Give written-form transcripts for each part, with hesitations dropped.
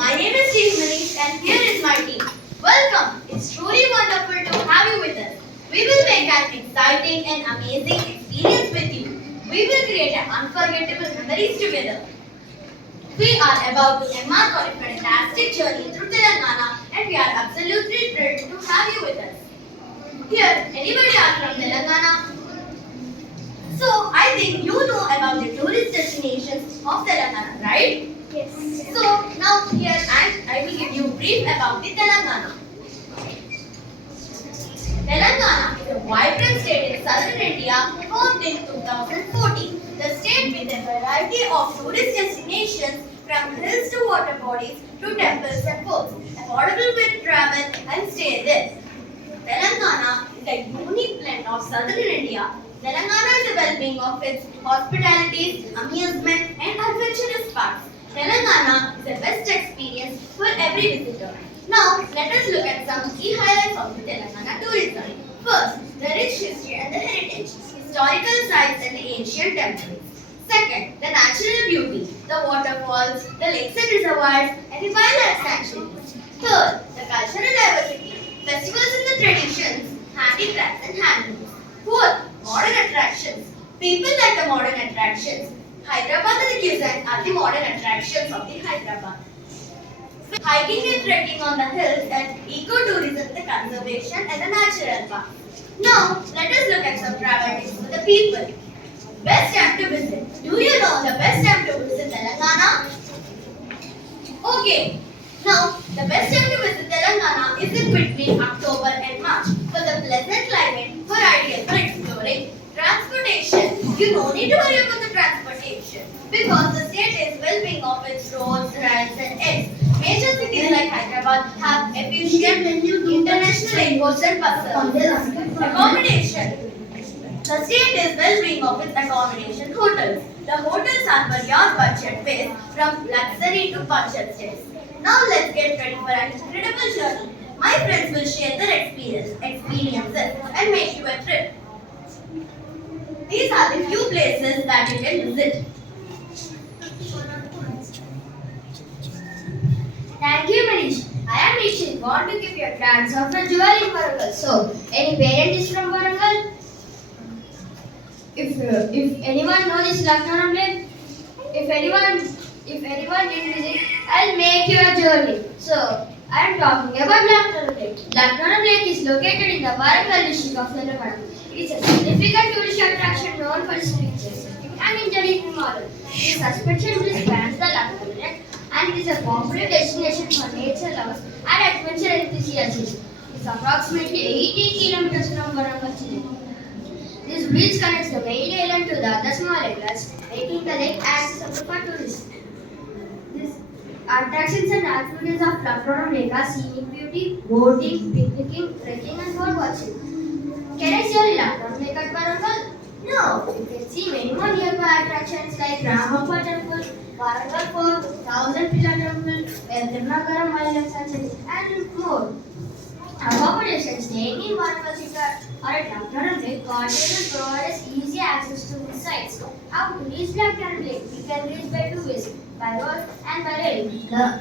My name is Steve Manish and here is my team. Welcome! It's truly wonderful to have you with us. We will make an exciting and amazing experience with you. We will create an unforgettable memories together. We are about to embark on a fantastic journey through Telangana and we are absolutely thrilled to have you with us. Here, anybody are from Telangana? So, I think you know about the tourist destinations of Telangana, right? Yes. So now here I will give you a brief about the Telangana. Telangana is a vibrant state in southern India formed in 2014. The state with a variety of tourist destinations from hills to water bodies to temples and forts. Affordable with travel and stay there. Telangana is a unique blend of southern India. Telangana is a well-being of its hospitalities, amusement and adventurous parks. Telangana is the best experience for every visitor. Now, let us look at some key highlights of the Telangana tourism. First, the rich history and the heritage, historical sites and the ancient temples. Second, the natural beauty, the waterfalls, the lakes and reservoirs, and the wildlife sanctuaries. Third, the cultural diversity, festivals and the traditions, handicrafts and handlooms. Fourth, modern attractions. People like the modern attractions. Hyderabad and the cuisine are the modern attractions of the Hyderabad. Hiking and trekking on the hills and ecotourism, the conservation and the natural park. Now, let us look at some travel tips for the people. Best time to visit. Do you know the best time to visit Telangana? Okay. Now, the best time to visit Telangana is in between October and March for the pleasant climate for ideal for exploring. Transportation. You don't need to worry about the transportation because the state is well being of its roads, rails and eggs. Major cities like Hyderabad have efficient international airports and buses. Accommodation. The state is well being of its accommodation hotels. The hotels are for your budget base from luxury to budget stays. Now let's get ready for an incredible journey. My friends will share their experiences and make you a trip. These are the few places that you can visit. Thank you, Manish. I am Nishit. Want to give you a glance of a jewel in Warangal. So, any parent is from Warangal? If anyone knows this Laknoram Lake, if anyone didn't visit, I'll make you a journey. So, I am talking about Laknoram Lake. Laknoram Lake is located in the Warangal district of Telangana. It is a significant tourist attraction known for its beaches and engineering model. The suspension bridge spans the Laknoram Lake and it is a popular destination for nature lovers and adventure enthusiasts. It is approximately 80 kilometers from Warangal city. This bridge connects the main island to the other small islands, making the lake accessible for tourists. These attractions and activities of Laknoram Lake are scenic beauty, boating, picnicking, trekking and bird watching. Can I see a Laknoram Lake at Warangal? No, you can see many more nearby attractions like Ramappa Temple, Warangal Fort, Thousand Pillar Temple, Vedanagaram Wildlife Sanctuary, and more. Accommodation staying in Warangal city or at Laknoram Lake continents provide us easy access to these sites. How to reach Laknoram Lake? We can reach by two ways, by road and by rail.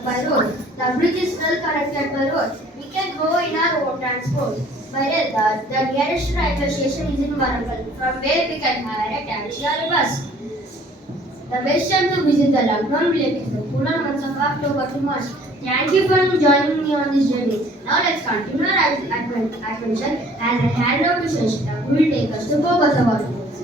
By road, the bridge is well connected by road. We can go in our own transport. By rail, the nearest railway station is in Warangal, from where we can hire a taxi or a bus. The best time to visit the Laknoram Lake is the cooler months of October to March. Thank you for joining me on this journey. Now let's continue our adventure and I hand over to Shashita who will take us to Bogota Waterfalls.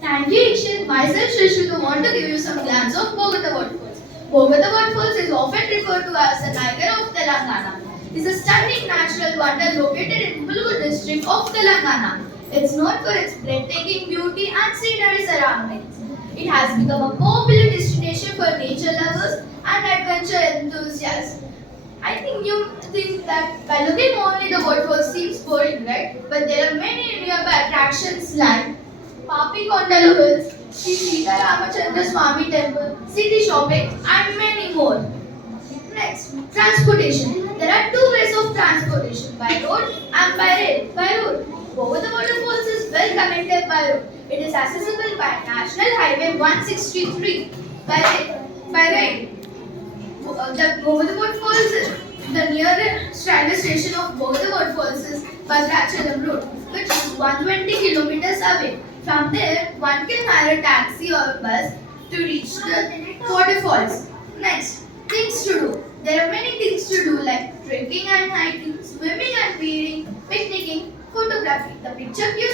Thank you, Ikshit. Myself, Shrishita, want to give you some glance of Bogota Waterfalls. Bogota Waterfalls is often referred to as the Niagara of Telangana. It's a stunning natural wonder located in Mulugu district of Telangana. It's known for its breathtaking beauty and scenery surroundings. It has become a popular destination for nature lovers and adventure enthusiasts. I think you think that by looking only the waterfall seems boring, right? But there are many nearby attractions like Papi Kondalu Hills, Sri Sita Ramachandra Swami Temple, city shopping, and many more. Next, transportation. There are two ways of transportation, by road and by rail. By road, Bogota Waterfalls is well connected by road. It is accessible by National Highway 163. By rail, The Bogadabad Falls, the nearest railway station of Bogadabad Falls is Bhadrachalam Road, which is 120 kilometers away. From there, one can hire a taxi or bus to reach the waterfalls. Next, things to do. There are many things to do like trekking and hiking, swimming and wading, picnicking, photography. The picture view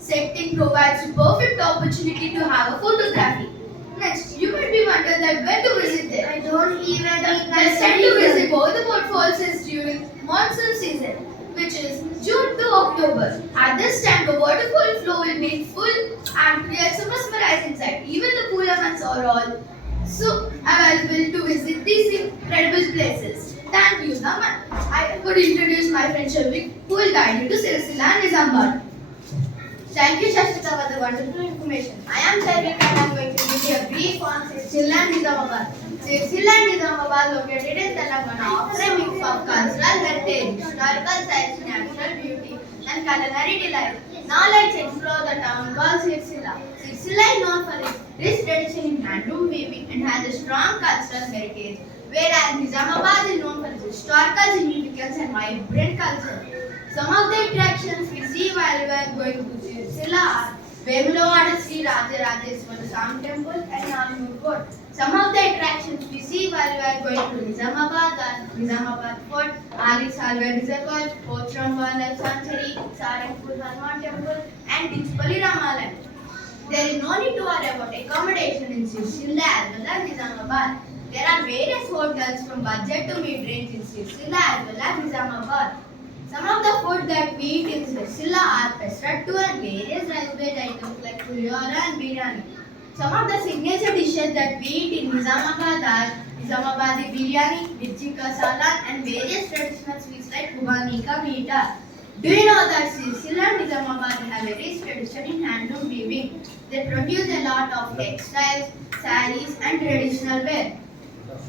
setting provides a perfect opportunity to have a photography. Next, you might be wondering that when to visit there. I don't even The best time to visit Bogadabad Falls is during monsoon season, which is June to October. At this time, the waterfall flow will be full and creates a mesmerizing sight. Even the pool elements are all so available to visit these incredible places. Thank you, Naman. I would introduce my friend Shavik, who will guide you to Sirsila and Nizamabad. Thank you, Shashita, for the wonderful information. I am Sarvik and I am going to give you a brief on Sirsila and Nizamabad. Sirsila and Nizamabad, located in Telangana, offer a mix of cultural heritage, historical sites, natural beauty, and culinary delight. Now let's explore the town called Sirsila. Sirsila is known for its rich tradition in handloom weaving and has a strong cultural heritage, whereas Nizamabad is known for its historical significance and vibrant culture. Some of the attractions we see while we are going to Sirsila are Vemulawada Sri Rajarajeshwara Swami Temple and Nalur Fort. Some of the attractions we see while we are going to Nizamabad are Nizamabad Fort, Ali Salve Reservoir, Pochram Wildlife Sanctuary, Saranpur Hanuman Temple, and Tinchpalli Ramaland. There is no need to worry about accommodation in Sirsila as well as Nizamabad. There are various hotels from budget to mid-range in Sirsila as well as Nizamabad. Some of the food that we eat in Sirsila are pesrattu and various rice-based items like puliyora and biryani. Some of the signature dishes that we eat in Nizamabad are Nizamabadi biryani, mirchi kasala, and various traditional sweets like kubani ka meeta. Do you know that Sirsila and Nizamabad have a rich tradition in handloom weaving? They produce a lot of textiles, saris, and traditional wear.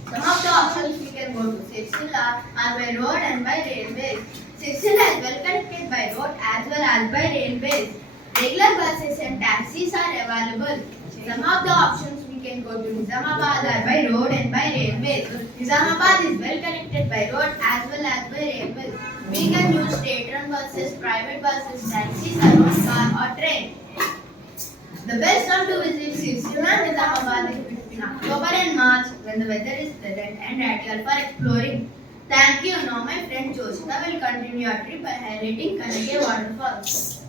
Some of the options we can go to Sirsila are by road and by railways. Sirsila is well connected by road as well as by railways. Regular buses and taxis are available. Some of the options we can go to Nizamabad are by road and by railways. Nizamabad is well connected by road as well as by railways. We can use state-run buses, private buses, taxis, our own car or train. The best time to visit Sirsila and Nizamabad is between October and March when the weather is pleasant and ideal for exploring. Thank you. Now my friend Joshita will continue our trip by highlighting Kanage waterfalls.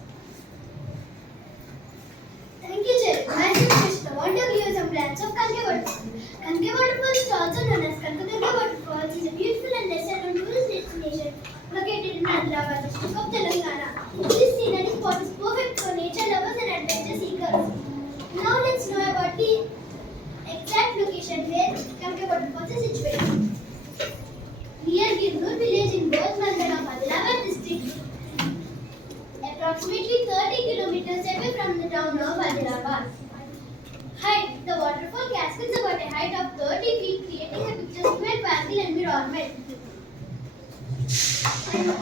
Thank you, Jerry. My name is Krishna. I want to give you some plans of Kanke Waterfall. Kanke Waterfall is also known as Kanke Waterfalls. Is a beautiful and lesser-known tourist destination located in Hyderabad district of Telangana. This scenery spot is perfect for nature lovers and adventure seekers. Now let's know about the exact location where Kanke Waterfalls is situated. Near Girnoor village in Bodh Mandal of Hyderabad district, approximately 30 kilometers away from the town of Hyderabad. Height: the waterfall cascades about a height of 30 feet, creating a picturesque and tranquil environment. And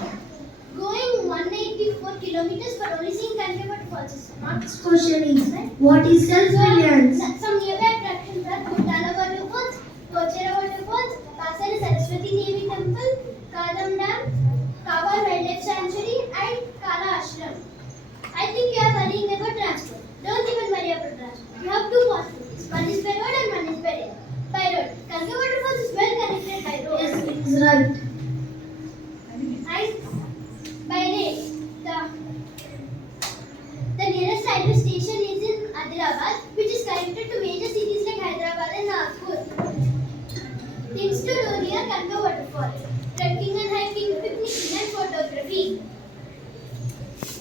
going 184 kilometers for only seeing Kanke Waterfalls is not Question is, what is self-reliance? some nearby attractions are Kotala Waterfalls, Kochera Waterfalls, Kasara Saraswati Devi Temple, Kadam Dam, Kawa Wildlife Sanctuary, and Kala Ashram. I think you are worrying about transport. Don't even worry about transport. You have two possibilities. One is by road and one is by rail. By road, Kanke Waterfalls is well connected by road. Yes, it is right. And by rail, the nearest railway station is in Hyderabad, which is connected to major cities like Hyderabad and Nagpur. Things to do near Kanke Waterfall: trekking and hiking, picnicking and photography.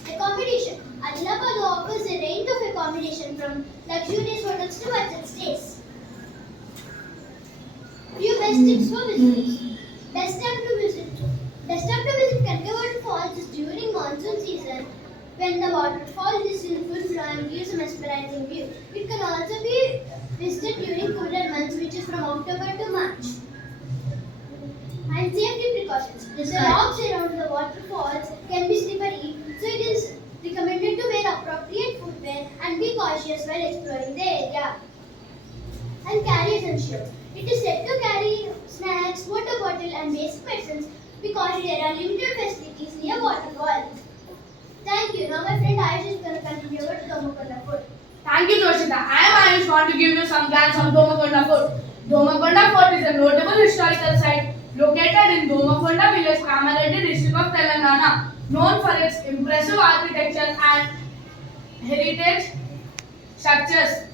Accommodation: Adilabad offers a range of accommodation from luxurious hotels to budget stays. Few best tips for visitors. Best time to visit Kanke Waterfalls is during monsoon season when the waterfall is in full flow and gives a mesmerizing view. It can also be visited during cooler months, which is from October to March. And safety precautions. The rocks around the waterfalls can be slippery, so it is recommended to wear appropriate footwear and be cautious while exploring the area. And carry essentials. It is said to carry snacks, water bottle and basic medicines because there are limited facilities near waterfall. Thank you. Now my friend Ayush is going to continue with Domakonda Fort. Thank you, Joshita. I am Ayush, want to give you some plans on Domakonda Fort. Domakonda Fort is a notable historical site located in Domakonda village, Kamareddy district of Telangana, known for its impressive architecture and heritage structures.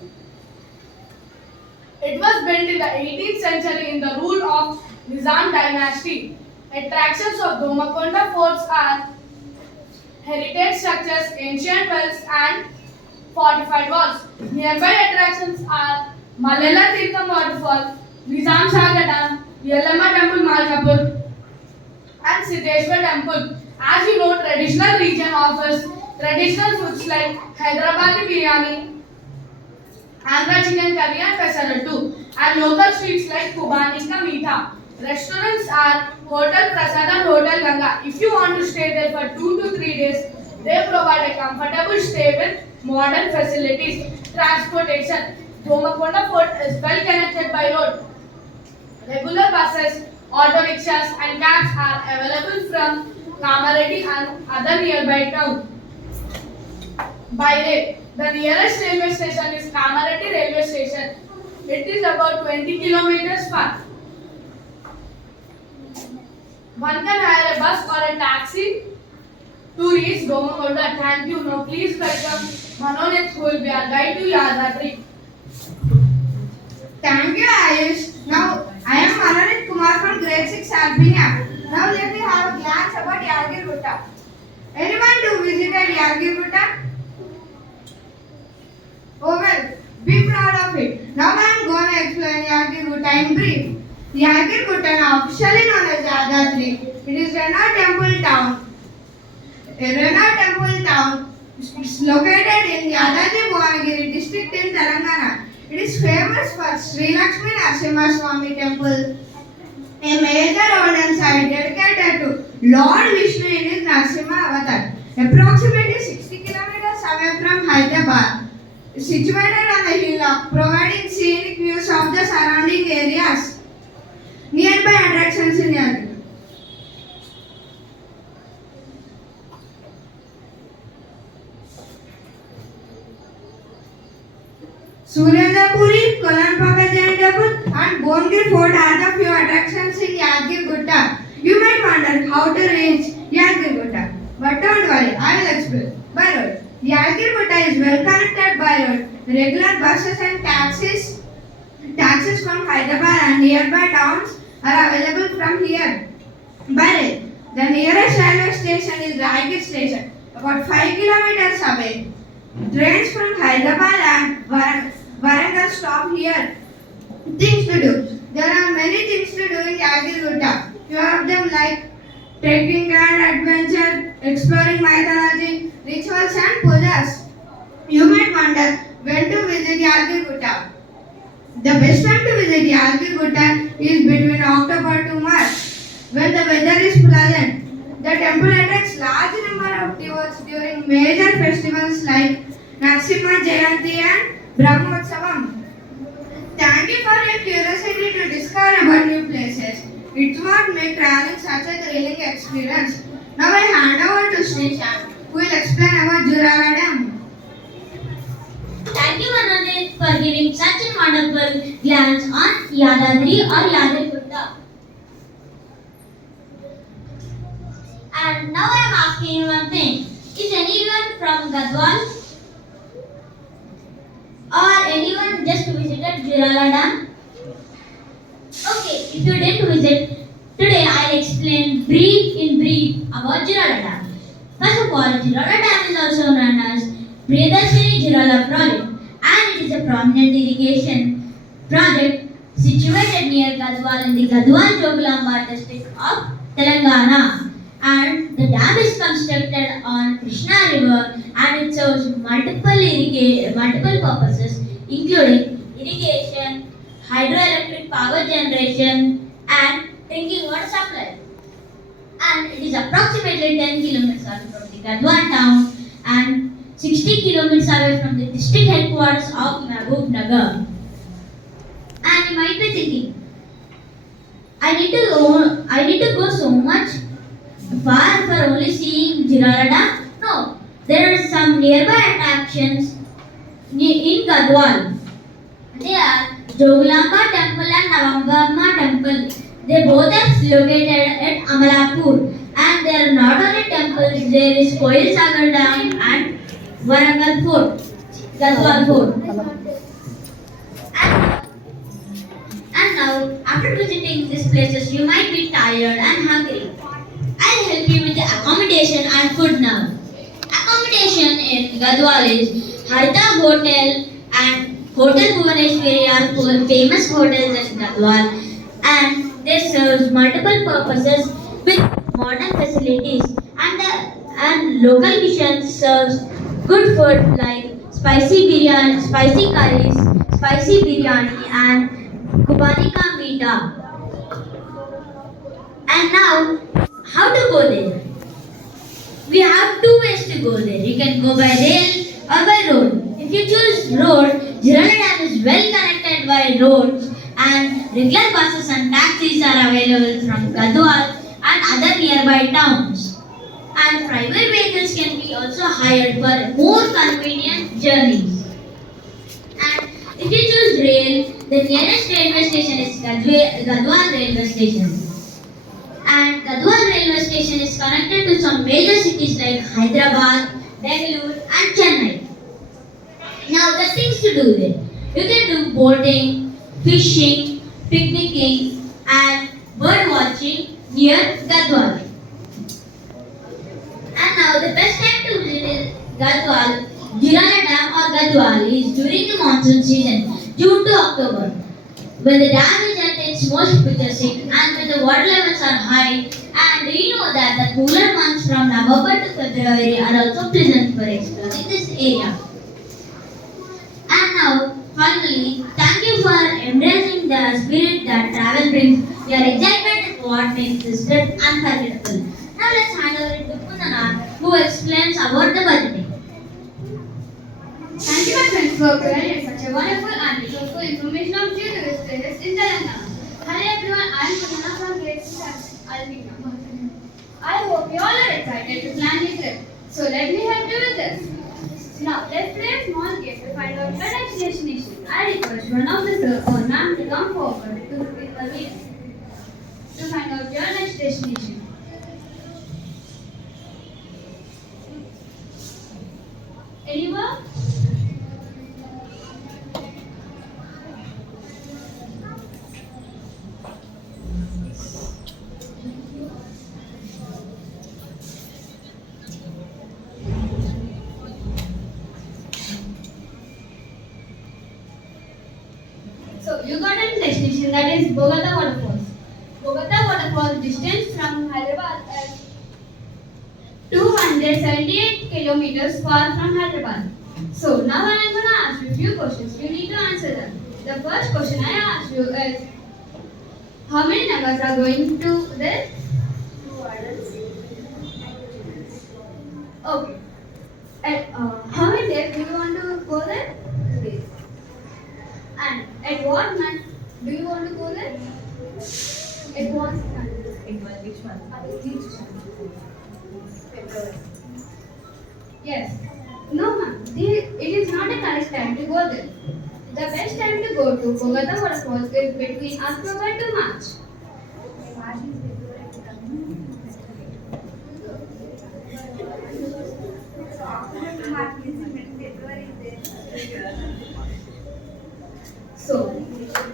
It was built in the 18th century in the rule of Nizam dynasty. Attractions of Domakonda forts are heritage structures, ancient wells and fortified walls. Nearby attractions are Malela Tirtham waterfall, Nizam Sagar Dam, Yellamma Temple Malkapur and Siddheshwar Temple. As you know, traditional region offers traditional foods like Hyderabadi biryani, Andhra chicken curry and pesarattu, and local sweets like Kubani ka meetha. Restaurants are Hotel Prasad and Hotel Ganga. If you want to stay there for 2 to 3 days, they provide a comfortable stay with modern facilities. Transportation. Domakonda Fort is well connected by road. Regular buses, auto rickshaws and cabs are available from Kamareddy and other nearby towns. By rail. The nearest railway station is Kamareddy railway station. It is about 20 kilometers far. One can hire a bus or a taxi to reach Domakonda. Thank you. Now please welcome Manoj, who will be our guide to Yadadri. Thank you, Ayush. Now, I am Manoj Kumar from grade 6 Albania. Now, let me have a glance about Yadgir. Anyone who visited Yadgir? Oh well, be proud of it. Now, I am going to explain Yadgir in brief. Yadgir, officially known as Yadadri, it is Rena Temple Town. Rena Temple Town is located in Yadadri Bhuvanagiri district in Telangana. It is famous for Sri Lakshmi Narasimha Swami Temple, a major olden site dedicated to Lord Vishnu in his Narasimha avatar. Approximately 60 kilometers away from Hyderabad, situated on a hillock, providing scenic views of the surrounding areas. Nearby attractions in Yadgir. Suryadapuri, Kolanpaka Jain Temple and Bongir Fort are the few attractions in Yadgir. You might wonder how to reach Yadgir. But don't worry, I will explain. By road. Yadgir is well connected by road. Regular buses and taxis from Hyderabad and nearby towns are available from here. By rail. The nearest railway station is Raigad station, about 5 kilometers away. Trains from Hyderabad and Warangal stop here. Things to do. There are many things to do in Yadgir. Few of them like trekking and adventure, exploring mythology, rituals and pujas. You might wonder when to visit Yadgir. The best time to visit Yadgir is between October to March, when the weather is pleasant. The temple attracts large number of devotees during major festivals like Narasimha Jayanti and Brahmotsavam. Thank you for your curiosity to discover about new places. It's what makes traveling such a thrilling experience. Now I hand over to Srishan, who will explain about Jurala Dam. Thank you, Manoj, for giving such a wonderful glance on Yadadri or Yadgir. And now I am asking you one thing. Is anyone from Gadwal or anyone just visited Jurala Dam? Okay, if you didn't visit, today I'll explain in brief about Jurala Dam. First of all, Jurala Dam is also known as Priyadarshini Jurala project, and it is a prominent irrigation project situated near Gadwal in the Gadwal Joglamba district of Telangana. And the dam is constructed on Krishna River and it serves multiple purposes including irrigation, hydroelectric power generation and drinking water supply. And it is approximately 10 kilometers away from the Gadwal town and 60 kilometers away from the district headquarters of Mahbub Nagar. And you might be thinking, I need to go so much far for only seeing Jirala Dam? No, there are some nearby attractions in Gadwal. They are Joglamba Temple and Navangama Temple. They both are located at Amalapur. And there are not only temples, there is Koil Sagar Dam and Warangal Fort, Gadwal Fort. And now, after visiting these places, you might be tired and hungry. I'll help you with the accommodation and food now. Accommodation in Gadwal is Harita Hotel and Hotel Bhuvaneshwari are four famous hotels in Gadwal, and they serve multiple purposes with modern facilities, and local mission serves good food like spicy biryani, spicy curries, spicy biryani and kubani ka meeta. And now, how to go there? We have two ways to go there. You can go by rail or by road. If you choose road, Jirala Dam is well connected by roads, and regular buses and taxis are available from Gadwal and other nearby towns. And private vehicles can be also hired for more convenient journeys. And if you choose rail, the nearest railway station is Gadwal railway station. And Gadwal railway station is connected to some major cities like Hyderabad, Bangalore and Chennai. Now the things to do there. You can do boating, fishing, picnicking and bird watching near Gadwal. And now the best time to visit Gadwal, Jirala Dam or Gadwal is during the monsoon season, June to October. When the dam is at its most picturesque and when the water levels are high, and do you know that the cooler months from November to February are also pleasant for exploring this area. And now, finally, thank you for embracing the spirit that travel brings. Your excitement is what makes this trip unforgettable. Now let's hand over it to Pundana, who explains about the budgeting. Thank you, my friends, for providing such a wonderful and useful information of tourist places in Telangana. Hello everyone, I am Pundana from grade 6 Alpina. I hope you all are excited to plan your trip. So let me help you with this. Now, let's play a small game to find out your next destination. I request one of the sir or ma'am to come forward to the meeting to find out your next destination. Anyone? So you got a destination, that is Bogota Waterfalls. Bogota Waterfalls distance from Hyderabad is 278 kilometers far from Hyderabad. So now I am going to ask you a few questions. You need to answer them. The first question I ask you is, how many members are going to this? Okay. And how many days do you want to go there? 2 days. And at what month do you want to go there? At what month? Which month? February. Yes. No ma'am. It is not a correct time to go there. The best time to go to Bogota Waterfalls is between October to March. So,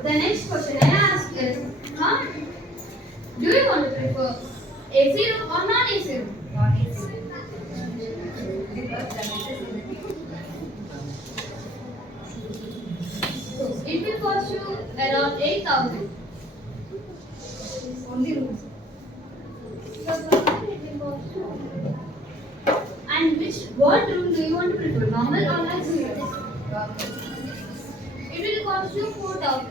the next question I ask is, do you want to prefer AC room or non-AC room? Non-AC room. So, it will cost you around 8,000. Only rooms. And what room do you want to prefer, normal or luxury? It will cost you 4,000.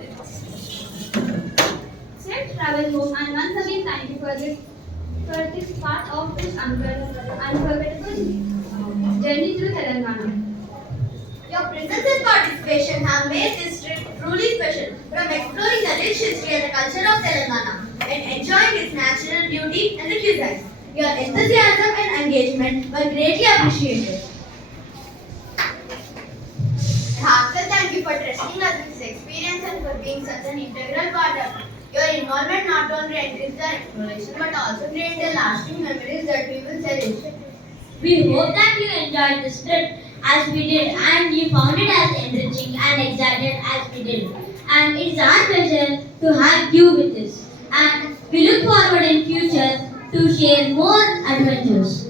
Safe travel home, and once again thank you for this part of this unforgettable journey through Telangana. Your presence and participation have made this trip truly special. From exploring the rich history and the culture of Telangana and enjoying its natural beauty and the cuisine. Your enthusiasm and engagement were greatly appreciated. Heartfelt thank you for trusting us with this experience and for being such an integral part of it. Your involvement not only enriched our exploration but also created lasting memories that we will cherish. We hope that you enjoyed this trip as we did and you found it as enriching and excited as we did. And it is our pleasure to have you with us. And we look forward in future to share more adventures.